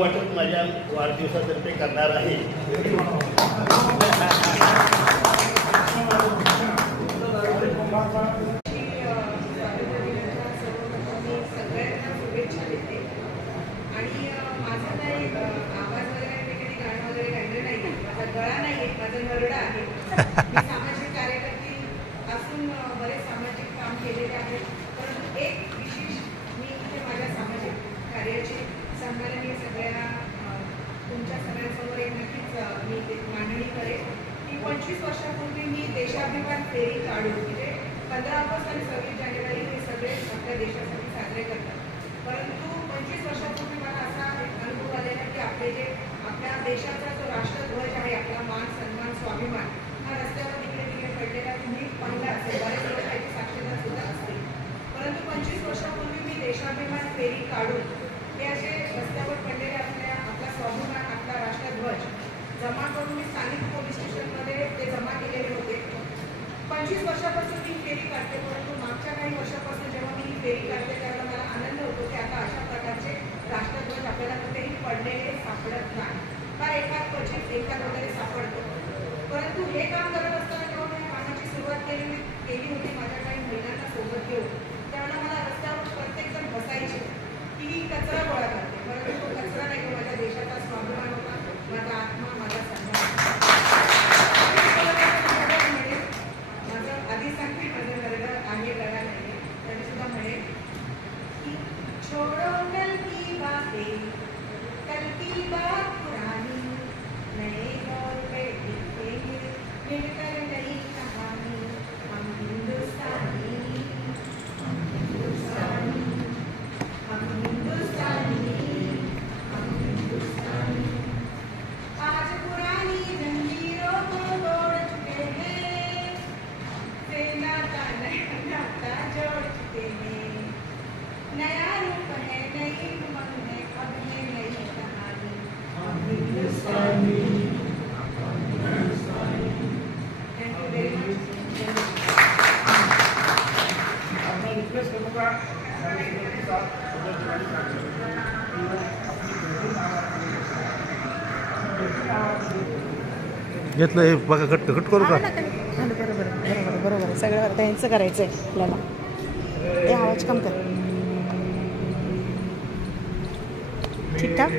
वाटप माझ्या वाढदिवसातर्फे करणार आहे. सामाजिक कार्यकर्ते असून बरेच सामाजिक काम केलेले आहेत. परंतु एक विशेष मी इथे माझ्या सामाजिक कार्याची सन्माननीय सगळ्या तुमच्या सगळ्यांसमोर एक नक्कीच मी मांडणी करेन की 25 वर्षापूर्वी मी देशाभिमान फेरी काढून म्हणजे 15 ऑगस्ट आणि 26 जानेवारी हे सगळे आपल्या देशासाठी साजरे करतात. परंतु 25 वर्षापूर्वी मला असा एक अनुभव आलेला की आपल्या देशाचा जो राष्ट्रध्वज आहे, आपला मान सन्मान स्वाभिमान हा रस्त्यावर तिकडे तिकडे पडलेला तुम्ही पाहिला असेल. बरेच लोक त्याची साक्षीदार सुद्धा असतील. परंतु 25 वर्षापूर्वी मी देशाभिमान फेरी काढून हे असे रस्त्यावर पडलेले आपला स्वाभिमान आपला राष्ट्रध्वज जमा करून मी स्थानिक पोलीस स्टेशनमध्ये ते जमा केलेले होते. 25 वर्षापासून मी फेरी काढते. परंतु मागच्या काही वर्षापासून जेव्हा मी ही फेरी काढते त्यावेळेला मला आनंद होतो की आता अशा प्रकारचे राष्ट्रध्वज आपल्याला कुठेही पडलेले सापडत नाही. फार एखाद क्वचित एखाद वगैरे सापडतो. परंतु हे काम करत असताना जेव्हा मी कामाची सुरुवात केली होती माझ्या काही महिलांना सोबत घेऊन, त्यावेळेला मला रस्त्यावर प्रत्येकजण बसायचे की ही कचरा गोळा करते. परंतु तो कचरा नाही, तो माझ्या देशाचा स्वाभिमान होता, माझा आत्मा, माझा सन्मान. माझं आधी सांगते माझं वर्ग आहे लढा नाही तरी सुद्धा म्हणेल की छोडो कल की बातें, कल की बात पुरानी, नए दौर पे लिखेंगे मिलकर नई कहानी. हम हिंदुस्तानी, हम हिंदुस्तानी, हम हिंदुस्तानी, हम हिंदुस्तानी. आज पुरानी जंजीरों को तोड़ चुके हैं, सेना का नया नाता जोड़ चुके हैं. नया रूप है, नई उमंग है, अब है नई कहानी. हम Hindustani. Thank you very much. मैं रिक्वेस्ट करूँगा घेतलं हे बघा कट करू का? बरोबर सगळं त्यांचं करायचं आहे आपल्याला. ते आवाज कम कर. ठीक ठाक.